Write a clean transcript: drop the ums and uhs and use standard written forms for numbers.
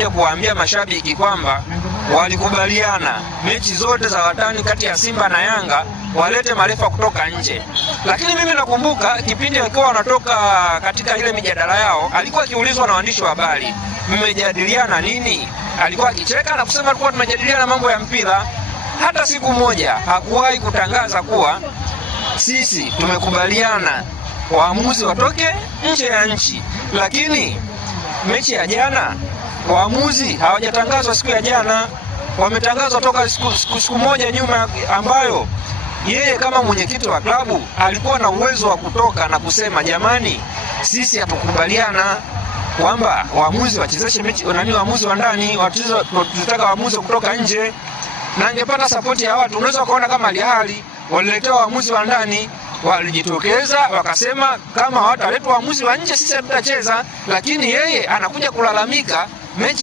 Kuambia mashabiki kwamba walikubaliana mechi zote za watani kati ya Simba na Yanga walete marefa kutoka nje. Lakini mimi nakumbuka kipindi alikuwa wanatoka katika ile mijadala yao, alikuwa akiulizwa na waandishi wa habari, mmejadiliana nini? Alikuwa akicheka na kusema tulikuwa tunajadiliana mambo ya mpira. Hata siku moja hakuwahi kutangaza kuwa sisi tumekubaliana waamuzi watoke nje ya nchi. Lakini mechi ya jana waamuzi hawajatangazwa siku ya jana, wametangazwa toka siku moja nyuma, ambayo yeye kama mwenyekiti wa klabu alikuwa na uwezo wa kutoka na kusema jamani, sisi hatukubaliana kwamba waamuzi wachezeshe mechi, waamuzi wa ndani tunataka waamuzi kutoka nje, na angepata support ya watu. Unaweza kuona kama Al-Ahly waliletea waamuzi wa ndani, walijitokeza wakasema kama hawataletwa waamuzi wa nje sisi hatutacheza, lakini yeye anakuja kulalamika mechi